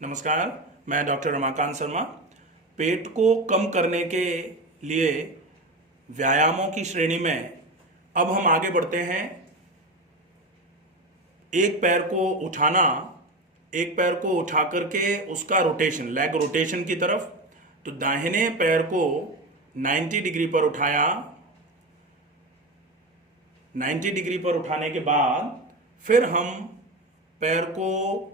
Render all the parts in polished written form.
नमस्कार। मैं डॉक्टर रमाकांत शर्मा। पेट को कम करने के लिए व्यायामों की श्रेणी में अब हम आगे बढ़ते हैं। एक पैर को उठाना, एक पैर को उठा करके उसका रोटेशन, लेग रोटेशन की तरफ। तो दाहिने पैर को 90 डिग्री पर उठाया। 90 डिग्री पर उठाने के बाद फिर हम पैर को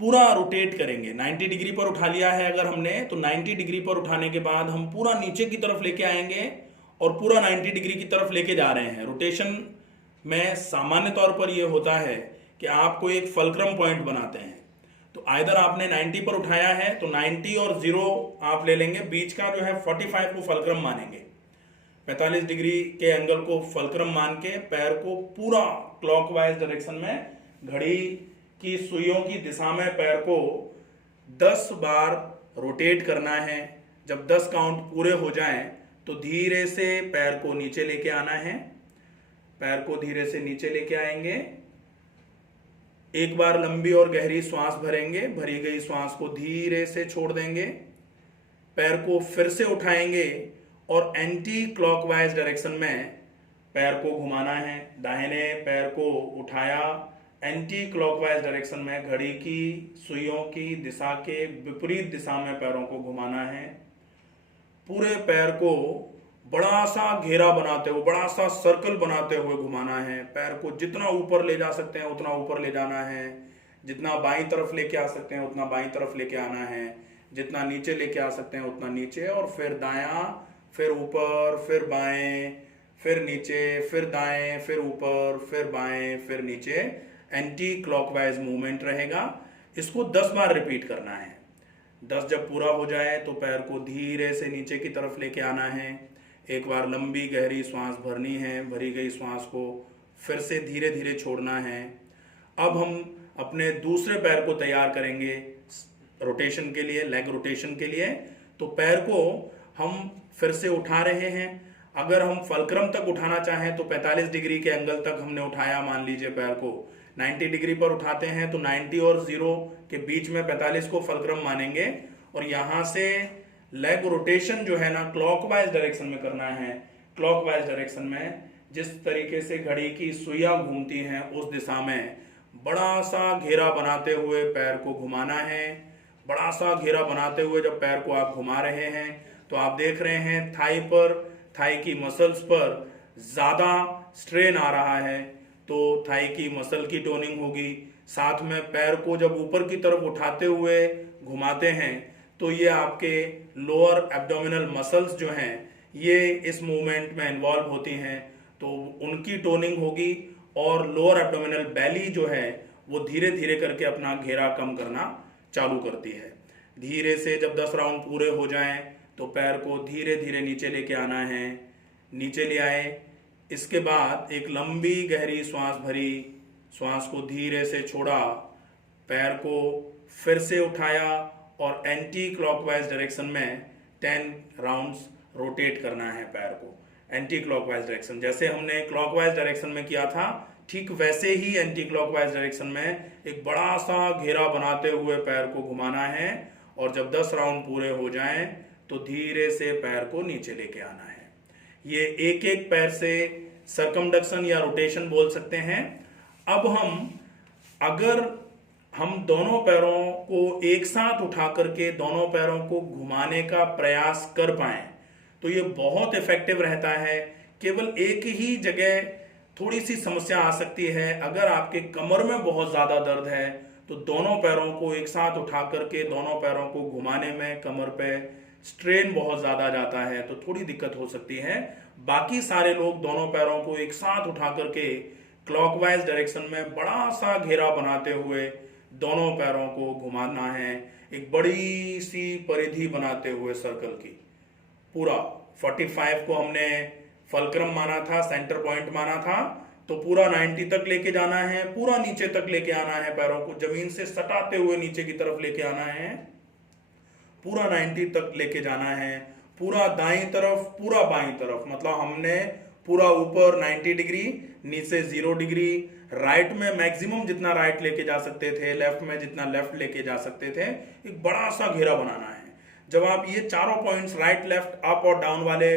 पूरा रोटेट करेंगे। 90 डिग्री पर उठा लिया है अगर हमने, तो 90 डिग्री पर उठाने के बाद हम पूरा नीचे की तरफ लेके आएंगे और पूरा 90 डिग्री की तरफ लेके जा रहे हैं। रोटेशन में सामान्य तौर पर यह होता है कि आपको एक फलक्रम पॉइंट बनाते हैं। तो आइदर आपने 90 पर उठाया है तो 90 और 0 आप ले लेंगे, बीच का जो है 45 को फलक्रम मानेंगे। 45 डिग्री के एंगल को फलक्रम मान के पैर को पूरा क्लॉकवाइज डायरेक्शन में घड़ी की सुइयों की दिशा में पैर को 10 बार रोटेट करना है। जब 10 काउंट पूरे हो जाएं तो धीरे से पैर को नीचे लेके आना है। पैर को धीरे से नीचे लेके आएंगे। एक बार लंबी और गहरी श्वास भरेंगे, भरी गई श्वास को धीरे से छोड़ देंगे। पैर को फिर से उठाएंगे और एंटी क्लॉकवाइज डायरेक्शन में पैर को घुमाना है। दाहिने पैर को उठाया, एंटी क्लॉकवाइज डायरेक्शन में घड़ी की सुइयों की दिशा के विपरीत दिशा में पैरों को घुमाना है। पूरे पैर को बड़ा सा घेरा बनाते हुए, बड़ा सा सर्कल बनाते हुए घुमाना है। पैर को जितना ऊपर ले जा सकते हैं उतना ऊपर ले जाना है। जितना बाईं तरफ लेके आ सकते हैं उतना बाईं तरफ लेके आना है। जितना नीचे लेके आ सकते हैं उतना नीचे, और फिर दायां, फिर ऊपर, फिर बाएं, फिर नीचे, फिर दाएं, फिर ऊपर, फिर बाएं, फिर नीचे। एंटी क्लॉकवाइज मूवमेंट रहेगा। इसको 10 बार रिपीट करना है। 10 जब पूरा हो जाए तो पैर को धीरे से नीचे की तरफ लेके आना है। एक बार लंबी गहरी श्वास भरनी है। भरी गई श्वास को फिर से धीरे धीरे छोड़ना है। अब हम अपने दूसरे पैर को तैयार करेंगे रोटेशन के लिए, लेग रोटेशन के लिए। तो पैर को हम फिर से उठा रहे हैं। अगर हम फलक्रम तक उठाना चाहें तो 45 डिग्री के एंगल तक हमने उठाया, मान लीजिए पैर को 90 डिग्री पर उठाते हैं तो 90 और 0 के बीच में 45 को फलक्रम मानेंगे। और यहां से लेग रोटेशन जो है ना, क्लॉकवाइज डायरेक्शन में करना है। क्लॉकवाइज डायरेक्शन में जिस तरीके से घड़ी की सुइयां घूमती हैं उस दिशा में बड़ा सा घेरा बनाते हुए पैर को घुमाना है। बड़ा सा घेरा बनाते हुए जब पैर को आप घुमा रहे हैं तो आप देख रहे हैं थाई पर, थाई की मसल्स पर ज्यादा स्ट्रेन आ रहा है, तो थाई की मसल की टोनिंग होगी। साथ में पैर को जब ऊपर की तरफ उठाते हुए घुमाते हैं तो ये आपके लोअर एब्डोमिनल मसल्स जो हैं ये इस मूवमेंट में इन्वॉल्व होती हैं, तो उनकी टोनिंग होगी। और लोअर एब्डोमिनल बैली जो है वो धीरे धीरे करके अपना घेरा कम करना चालू करती है। धीरे से जब 10 राउंड पूरे हो जाएं तो पैर को धीरे धीरे नीचे लेके आना है। नीचे ले आए। इसके बाद एक लंबी गहरी श्वास भरी, श्वास को धीरे से छोड़ा, पैर को फिर से उठाया और एंटी क्लॉकवाइज डायरेक्शन में 10 राउंड्स रोटेट करना है पैर को। एंटी क्लॉकवाइज डायरेक्शन, जैसे हमने क्लॉकवाइज डायरेक्शन में किया था ठीक वैसे ही एंटी क्लॉकवाइज डायरेक्शन में एक बड़ा सा घेरा बनाते हुए पैर को घुमाना है। और जब 10 राउंड पूरे हो जाएं तो धीरे से पैर को नीचे लेके आना है। ये एक एक पैर से सर्कमडक्शन या रोटेशन बोल सकते हैं। अब अगर हम दोनों पैरों को एक साथ उठा करके दोनों पैरों को घुमाने का प्रयास कर पाए तो ये बहुत इफेक्टिव रहता है। केवल एक ही जगह थोड़ी सी समस्या आ सकती है। अगर आपके कमर में बहुत ज्यादा दर्द है तो दोनों पैरों को एक साथ उठा करके दोनों पैरों को घुमाने में कमर पे स्ट्रेन बहुत ज्यादा जाता है, तो थोड़ी दिक्कत हो सकती है। बाकी सारे लोग दोनों पैरों को एक साथ उठा करके क्लॉकवाइज डायरेक्शन में बड़ा सा घेरा बनाते हुए दोनों पैरों को घुमाना है। एक बड़ी सी परिधि बनाते हुए सर्कल की पूरा 45 को हमने फलक्रम माना था, सेंटर पॉइंट माना था, तो पूरा 90 तक लेके जाना है। पूरा नीचे तक लेके आना है। पैरों को जमीन से सटाते हुए नीचे की तरफ लेके आना है। पूरा 90 तक लेके जाना है। पूरा दाईं तरफ, पूरा बाईं तरफ, मतलब हमने पूरा ऊपर 90 डिग्री, नीचे 0 डिग्री, राइट में मैक्सिमम जितना राइट लेके जा सकते थे, लेफ्ट में जितना लेफ्ट लेके जा सकते थे, एक बड़ा सा घेरा बनाना है। जब आप ये चारों पॉइंट्स राइट, लेफ्ट, अप और डाउन वाले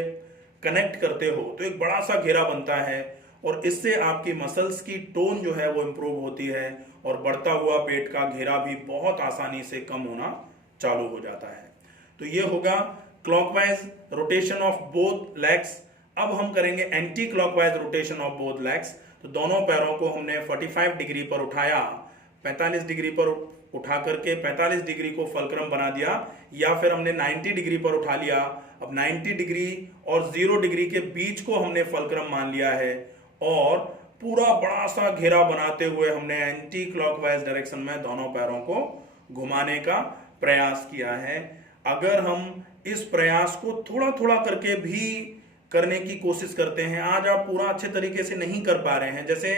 कनेक्ट करते हो तो एक बड़ा सा घेरा बनता है, और इससे आपकी मसल्स की टोन जो है वो इंप्रूव होती है, और बढ़ता हुआ पेट का घेरा भी बहुत आसानी से कम होना चालू हो जाता है। तो ये होगा clockwise rotation of both legs. अब हम करेंगे anti clockwise rotation of both legs. तो दोनों पैरों को हमने 45 डिग्री पर उठाया, 45 डिग्री पर उठा करके 45 डिग्री को फलक्रम बना दिया, या फिर हमने 90 डिग्री पर उठा लिया। अब 90 डिग्री और 0 डिग्री के बीच को हमने फलक्रम मान लिया है, और पूरा बड़ा सा घेरा बनाते हुए हमने एंटी क्लॉकवाइज डायरेक्शन में दोनों पैरों को घुमाने का प्रयास किया है। अगर हम इस प्रयास को थोड़ा थोड़ा करके भी करने की कोशिश करते हैं, आज आप पूरा अच्छे तरीके से नहीं कर पा रहे हैं, जैसे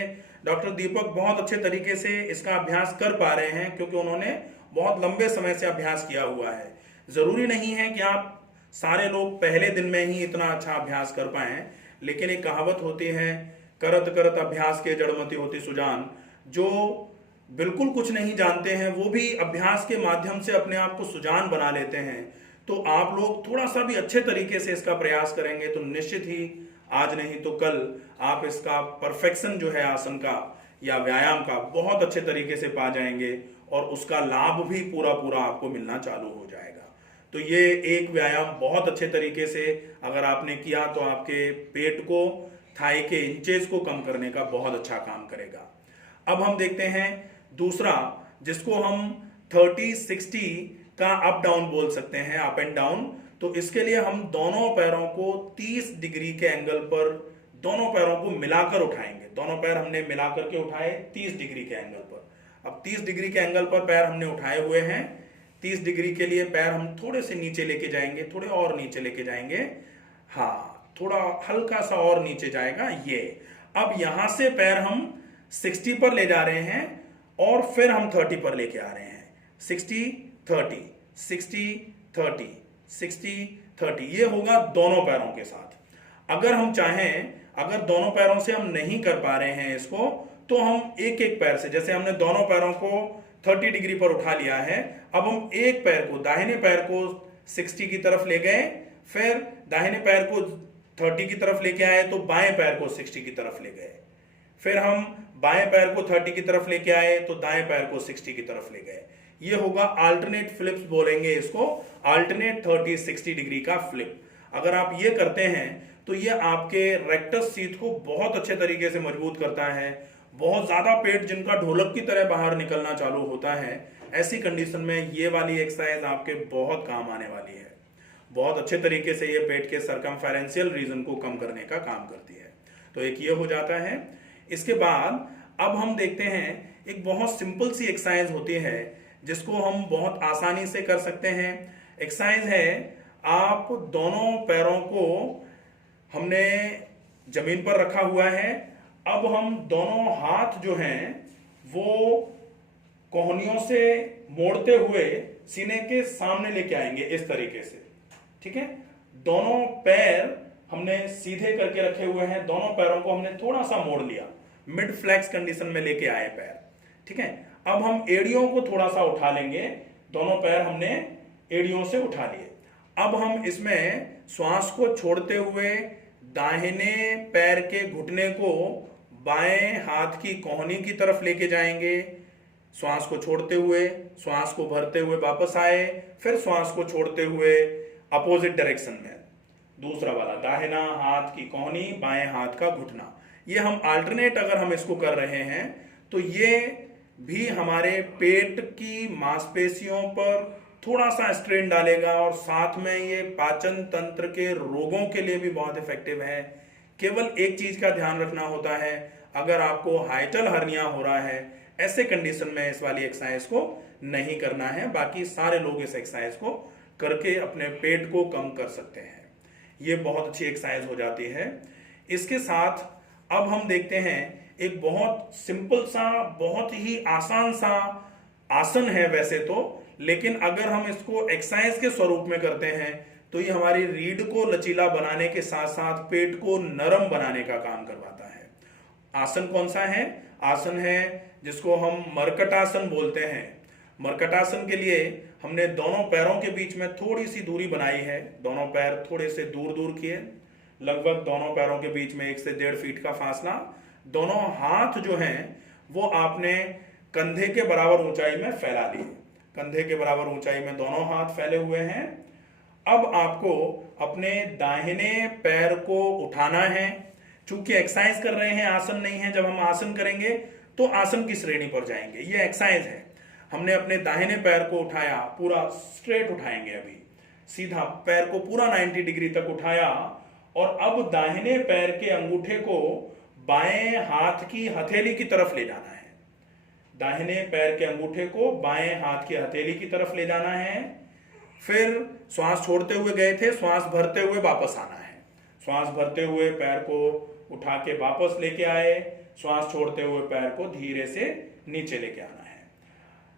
डॉक्टर दीपक बहुत अच्छे तरीके से इसका अभ्यास कर पा रहे हैं क्योंकि उन्होंने बहुत लंबे समय से अभ्यास किया हुआ है। जरूरी नहीं है कि आप सारे लोग पहले दिन में ही इतना अच्छा अभ्यास कर पाएं, लेकिन एक कहावत होती है, करत करत अभ्यास के जड़मति होती सुजान। जो बिल्कुल कुछ नहीं जानते हैं वो भी अभ्यास के माध्यम से अपने आप को सुजान बना लेते हैं। तो आप लोग थोड़ा सा भी अच्छे तरीके से इसका प्रयास करेंगे तो निश्चित ही आज नहीं तो कल आप इसका परफेक्शन जो है आसन का या व्यायाम का बहुत अच्छे तरीके से पा जाएंगे, और उसका लाभ भी पूरा पूरा आपको मिलना चालू हो जाएगा। तो ये एक व्यायाम बहुत अच्छे तरीके से अगर आपने किया तो आपके पेट को, थाई के इंचेस को कम करने का बहुत अच्छा काम करेगा। अब हम देखते हैं दूसरा, जिसको हम 30-60 का अप डाउन बोल सकते हैं, अप एंड डाउन। तो इसके लिए हम दोनों पैरों को 30 डिग्री के एंगल पर दोनों पैरों को मिलाकर उठाएंगे। दोनों पैर हमने मिलाकर के उठाए 30 डिग्री के एंगल पर। अब 30 डिग्री के एंगल पर पैर हमने उठाए हुए हैं। 30 डिग्री के लिए पैर हम थोड़े से नीचे लेके जाएंगे, थोड़े और नीचे लेके जाएंगे, हाँ थोड़ा हल्का सा और नीचे जाएगा ये। अब यहां से पैर हम 60 पर ले जा रहे हैं और फिर हम 30 पर लेके आ रहे हैं। 60-30, 60-30, 60-30, ये होगा दोनों पैरों के साथ। अगर हम चाहें, अगर दोनों पैरों से हम नहीं कर पा रहे हैं इसको, तो हम एक एक पैर से, जैसे हमने दोनों पैरों को 30 डिग्री पर उठा लिया है, अब हम एक पैर को, दाहिने पैर को 60 की तरफ ले गए, फिर दाहिने पैर को 30 की तरफ लेके आए तो बाएं पैर को 60 की तरफ ले गए, फिर हम बाएं पैर को 30 की तरफ लेके आए तो दाएं पैर को 60 की तरफ ले गए। ये होगा अल्टरनेट फ्लिप्स बोलेंगे इसको, अल्टरनेट 30-60 डिग्री का फ्लिप। अगर आप ये करते हैं तो ये आपके रेक्टस शीथ को बहुत अच्छे तरीके से मजबूत करता है। बहुत ज्यादा पेट जिनका ढोलक की तरह बाहर निकलना चालू होता है, ऐसी कंडीशन में ये वाली एक्सरसाइज आपके बहुत काम आने वाली है। बहुत अच्छे तरीके से ये पेट के सर्कमफेरेंशियल रीजन को कम करने का काम करती है। तो एक ये हो जाता है। इसके बाद अब हम देखते हैं एक बहुत सिंपल सी एक्सरसाइज होती है जिसको हम बहुत आसानी से कर सकते हैं। एक्सरसाइज है, आप दोनों पैरों को हमने जमीन पर रखा हुआ है। अब हम दोनों हाथ जो हैं वो कोहनियों से मोड़ते हुए सीने के सामने लेके आएंगे इस तरीके से, ठीक है। दोनों पैर हमने सीधे करके रखे हुए हैं, दोनों पैरों को हमने थोड़ा सा मोड़ लिया, मिड फ्लेक्स कंडीशन में लेके आए पैर, ठीक है। अब हम एड़ियों को थोड़ा सा उठा लेंगे, दोनों पैर हमने एड़ियों से उठा लिए। अब हम इसमें श्वास को छोड़ते हुए दाहिने पैर के घुटने को बाएं हाथ की कोहनी की तरफ लेके जाएंगे। श्वास को छोड़ते हुए, श्वास को भरते हुए वापस आए, फिर श्वास को छोड़ते हुए अपोजिट डायरेक्शन में दूसरा वाला, दाहिना हाथ की कोहनी, बाएं हाथ का घुटना। ये हम अल्टरनेट अगर हम इसको कर रहे हैं तो ये भी हमारे पेट की मांसपेशियों पर थोड़ा सा स्ट्रेन डालेगा, और साथ में ये पाचन तंत्र के रोगों के लिए भी बहुत इफेक्टिव है। केवल एक चीज का ध्यान रखना होता है, अगर आपको हाइटल हर्निया हो रहा है, ऐसे कंडीशन में इस वाली एक्सरसाइज को नहीं करना है। बाकी सारे लोग इस एक्सरसाइज को करके अपने पेट को कम कर सकते हैं। ये बहुत अच्छी एक्सरसाइज हो जाती है। इसके साथ अब हम देखते हैं एक बहुत सिंपल सा, बहुत ही आसान सा आसन है वैसे तो, लेकिन अगर हम इसको एक्सरसाइज के स्वरूप में करते हैं तो ये हमारी रीढ़ को लचीला बनाने के साथ साथ पेट को नरम बनाने का काम करवाता है। आसन कौन सा है? आसन है जिसको हम मर्कटासन बोलते हैं। मर्कटासन के लिए हमने दोनों पैरों के बीच में थोड़ी सी दूरी बनाई है, दोनों पैर थोड़े से दूर दूर किए, लगभग दोनों पैरों के बीच में 1 से 1.5 फीट का फासला। दोनों हाथ जो हैं वो आपने कंधे के बराबर ऊंचाई में फैला लिए, कंधे के बराबर ऊंचाई में दोनों हाथ फैले हुए हैं। अब आपको अपने दाहिने पैर को उठाना है। चूंकि एक्सरसाइज कर रहे हैं, आसन नहीं है, जब हम आसन करेंगे तो आसन की श्रेणी पर जाएंगे, ये एक्सरसाइज है। हमने अपने दाहिने पैर को उठाया, पूरा स्ट्रेट उठाएंगे, अभी सीधा पैर को पूरा 90 डिग्री तक उठाया और अब दाहिने पैर के अंगूठे को बाएं हाथ की हथेली की तरफ ले जाना है। दाहिने पैर के अंगूठे को बाएं हाथ की हथेली की तरफ ले जाना है। फिर श्वास छोड़ते हुए गए थे, श्वास भरते हुए वापस आना है। श्वास भरते हुए पैर को उठा के वापस लेके आए, श्वास छोड़ते हुए पैर को धीरे से नीचे लेके आना है।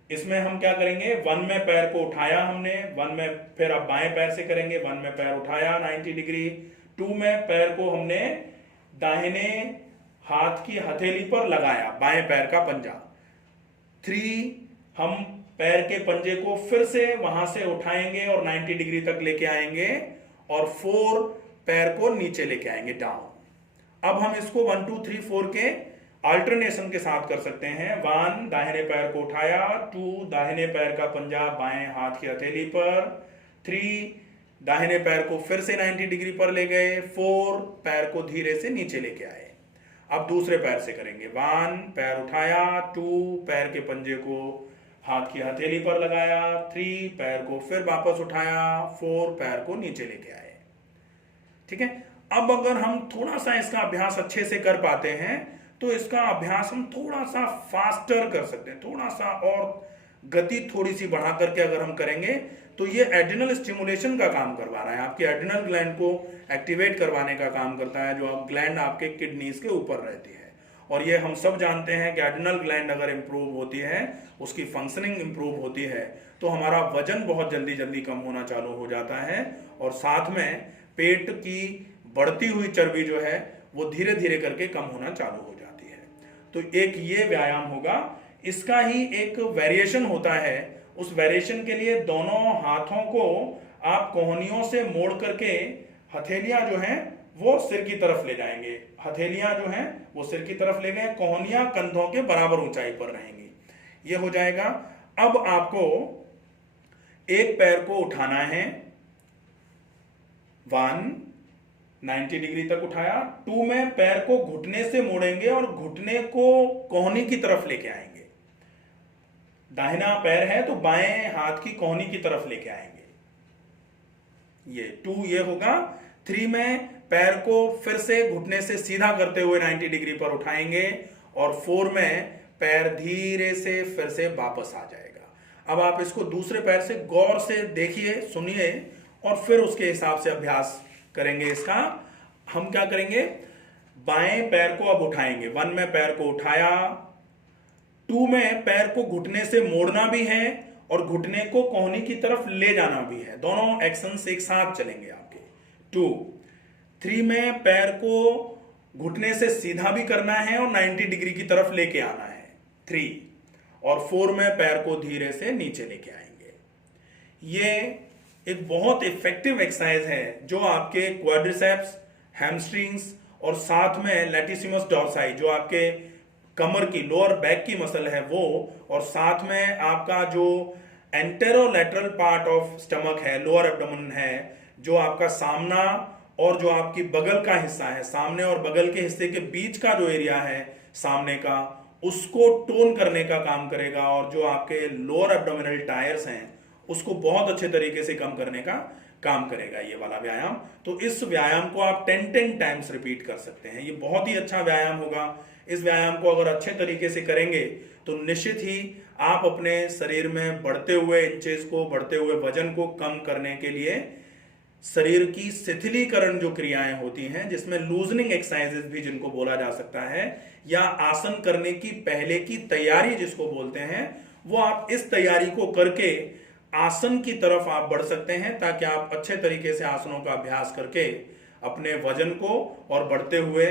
इसमें हम क्या करेंगे, 1 में पैर को उठाया हमने, 1 में, फिर अब बाएं पैर से करेंगे, 1 में पैर उठाया 90 डिग्री, 2 में पैर को हमने दाहिने हाथ की हथेली पर लगाया, बाएं पैर का पंजा, 3 हम पैर के पंजे को फिर से वहां से उठाएंगे और 90 डिग्री तक लेके आएंगे और 4 पैर को नीचे लेके आएंगे, डाउन। अब हम इसको 1 2 3 4 के अल्टरनेशन के साथ कर सकते हैं। 1 दाहिने पैर को उठाया, 2 दाहिने पैर का पंजा बाएं हाथ की हथेली पर, 3 दाहिने पैर को फिर से 90 डिग्री पर ले गए, 4 पैर को धीरे से नीचे लेके आए। अब दूसरे पैर से करेंगे, 1 पैर उठाया, 2 पैर के पंजे को हाथ की हथेली पर लगाया, 3 पैर को फिर वापस उठाया, 4 पैर को नीचे लेके आए। ठीक है। अब अगर हम थोड़ा सा इसका अभ्यास अच्छे से कर पाते हैं तो इसका अभ्यास हम थोड़ा सा फास्टर कर सकते हैं, थोड़ा सा और गति थोड़ी सी बढ़ा करके अगर हम करेंगे तो ये एड्रिनल स्टिमुलेशन का काम करवा रहा है, आपकी एड्रिनल ग्लैंड को एक्टिवेट करवाने का काम करता है, जो ग्लैंड आपके किडनीज के ऊपर रहती है। और ये हम सब जानते हैं कि एड्रिनल ग्लैंड अगर इंप्रूव होती है, उसकी फंक्शनिंग इंप्रूव होती है, तो हमारा वजन बहुत जल्दी जल्दी कम होना चालू हो जाता है और साथ में पेट की बढ़ती हुई चर्बी जो है वो धीरे धीरे करके कम होना चालू हो जाती है। तो एक ये व्यायाम होगा। इसका ही एक वेरिएशन होता है। उस वेरिएशन के लिए दोनों हाथों को आप कोहनियों से मोड़ करके हथेलियां जो हैं वो सिर की तरफ ले जाएंगे, हथेलियां जो हैं वो सिर की तरफ ले गए, कोहनियां कंधों के बराबर ऊंचाई पर रहेंगी। ये हो जाएगा। अब आपको एक पैर को उठाना है, 1 90 डिग्री तक उठाया, 2 में पैर को घुटने से मोड़ेंगे और घुटने को कोहनी की तरफ लेके आएंगे। दाहिना पैर है तो बाएं हाथ की कोहनी की तरफ लेके आएंगे, ये 2 ये होगा। 3 में पैर को फिर से घुटने से सीधा करते हुए 90 डिग्री पर उठाएंगे और 4 में पैर धीरे से फिर से वापस आ जाएगा। अब आप इसको दूसरे पैर से गौर से देखिए, सुनिए और फिर उसके हिसाब से अभ्यास करेंगे इसका। हम क्या करेंगे, बाएं पैर को अब उठाएंगे, 1 में पैर को उठाया, 2 में पैर को घुटने से मोड़ना भी है और घुटने को कोहनी की तरफ ले जाना भी है, दोनों एक्शंस एक साथ चलेंगे आपके। 2 3 में पैर को घुटने से सीधा भी करना है और 90 डिग्री की तरफ लेके आना है, 3 और 4 में पैर को धीरे से नीचे लेके आएंगे। ये एक बहुत इफेक्टिव एक्सरसाइज है जो आपके क्वाड्रिसेप्स, हैमस्ट्रिंग्स और साथ में लैटिसिमस डॉर्साई जो आपके कमर की लोअर बैक की मसल है वो, और साथ में आपका जो एंटेरोलैटरल पार्ट ऑफ स्टमक है, लोअर एब्डोमेन है, जो आपका सामना और जो आपकी बगल का हिस्सा है, सामने और बगल के हिस्से के बीच का जो एरिया है सामने का, उसको टोन करने का काम करेगा और जो आपके लोअर एब्डोमिनल टायर्स हैं उसको बहुत अच्छे तरीके से कम करने का काम करेगा ये वाला व्यायाम। तो इस व्यायाम को आप 10 टाइम्स रिपीट कर सकते हैं, ये बहुत ही अच्छा व्यायाम होगा। इस व्यायाम को अगर अच्छे तरीके से करेंगे तो निश्चित ही आप अपने शरीर में बढ़ते हुए इंचेस को, बढ़ते हुए वजन को कम करने के लिए शरीर की शिथिलीकरण जो क्रियाएं होती हैं, जिसमें लूजनिंग एक्सरसाइजेस भी जिनको बोला जा सकता है, या आसन करने की पहले की तैयारी जिसको बोलते हैं, वो आप इस तैयारी को करके आसन की तरफ आप बढ़ सकते हैं, ताकि आप अच्छे तरीके से आसनों का अभ्यास करके अपने वजन को और बढ़ते हुए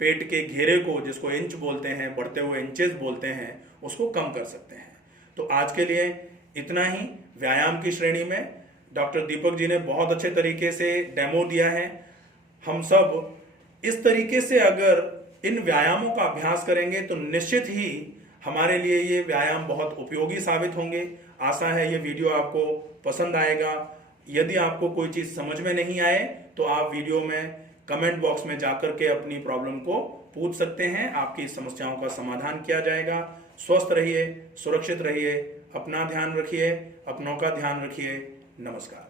पेट के घेरे को, जिसको इंच बोलते हैं, बढ़ते हुए इंचेस बोलते हैं, उसको कम कर सकते हैं। तो आज के लिए इतना ही। व्यायाम की श्रेणी में डॉक्टर दीपक जी ने बहुत अच्छे तरीके से डेमो दिया है। हम सब इस तरीके से अगर इन व्यायामों का अभ्यास करेंगे तो निश्चित ही हमारे लिए ये व्यायाम बहुत उपयोगी साबित होंगे। आशा है ये वीडियो आपको पसंद आएगा। यदि आपको कोई चीज़ समझ में नहीं आए तो आप वीडियो में कमेंट बॉक्स में जाकर के अपनी प्रॉब्लम को पूछ सकते हैं। आपकी समस्याओं का समाधान किया जाएगा। स्वस्थ रहिए, सुरक्षित रहिए, अपना ध्यान रखिए, अपनों का ध्यान रखिए। नमस्कार।